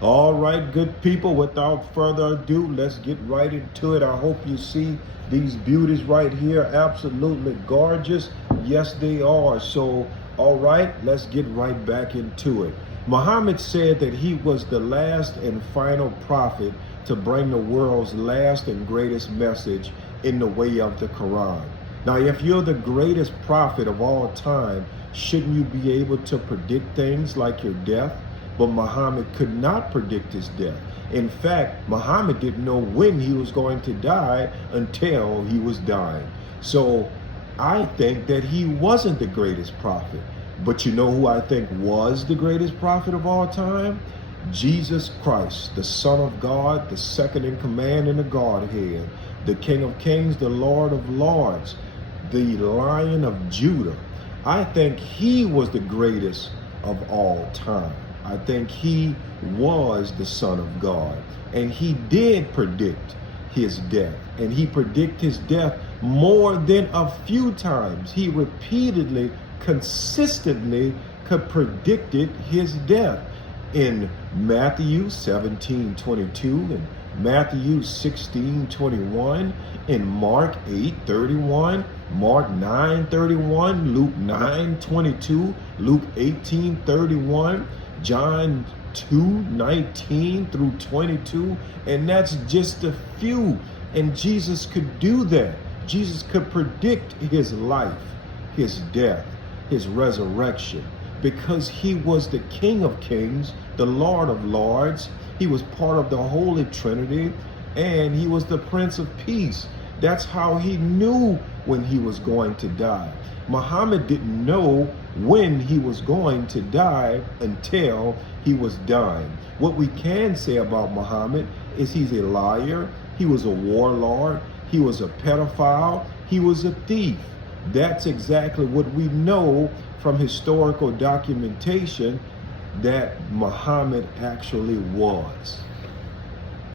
All right, good people, without further ado, let's get right into it. I hope you see these beauties right here. Absolutely gorgeous. Yes, they are. So, all right, let's get right back into it. Muhammad said that he was the last and final prophet to bring the world's last and greatest message in the way of the Quran. Now, if you're the greatest prophet of all time, shouldn't you be able to predict things like your death? But Muhammad could not predict his death. In fact, Muhammad didn't know when he was going to die until he was dying. So I think that he wasn't the greatest prophet. But you know who I think was the greatest prophet of all time? Jesus Christ, the Son of God, the second in command in the Godhead, the King of Kings, the Lord of Lords, the Lion of Judah. I think he was the greatest of all time. I think he was the Son of God, and he did predict his death, and he predicted his death more than a few times. He repeatedly, consistently predicted his death in Matthew 17:22 and Matthew 16:21, in Mark 8:31, Mark 9:31, Luke 9:22, Luke 18:31, John 2:19 through 22, and that's just a few. And Jesus could do that. Jesus could predict his life, his death, his resurrection, because he was the King of Kings, the Lord of Lords. He was part of the Holy Trinity, and he was the Prince of Peace. That's how he knew when he was going to die. Muhammad didn't know when he was going to die until he was dying. What we can say about Muhammad is he's a liar, he was a warlord, he was a pedophile, he was a thief. That's exactly what we know from historical documentation that Muhammad actually was.